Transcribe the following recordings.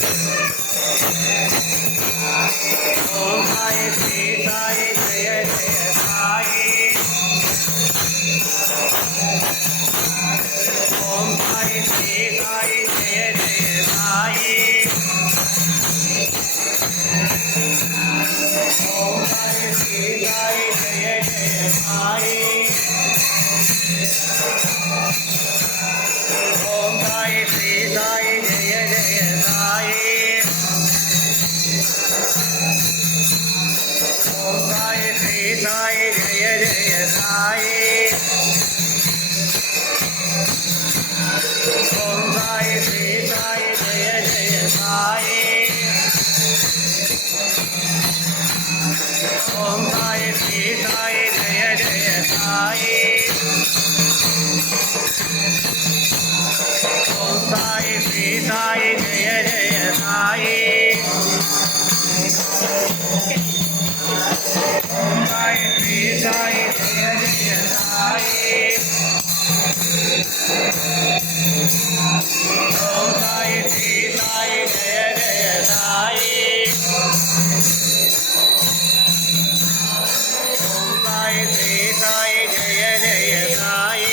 Om Sai Shri Sai Jai Jai Sai. Om Sai Shri Sai Jai Jai Sai. Om Sai Shri Sai Jai Jai Sai. Om Sai Shri Sai Jai Jai Sai. Om Sai Shri Sai Jai Jai Sai. Om Sai Shri Sai Jai Jai Sai. Om Sai Shri Sai Jai Jai Sai. Om Sai Shri Sai Jai Jai Sai. Om Sai Shri Sai Jai Jai Sai. Om Sai Shri Sai Jai Jai Sai. Om Sai Shri Sai Jai Jai Sai.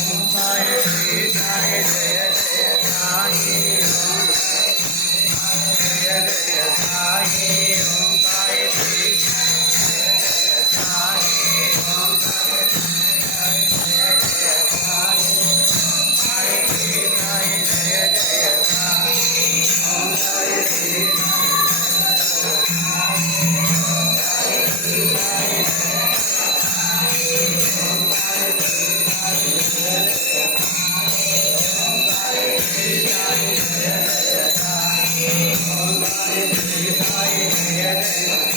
Om Sai Shri Sai Jai Jai Sai. Jai Jai Sai. Om Sai Shri Jai Jai Sai. Om Sai Jai Jai Sai.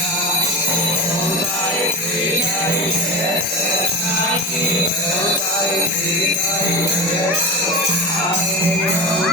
Sai Shri Sai Jai Jai Sai. Om Sai Shri Sai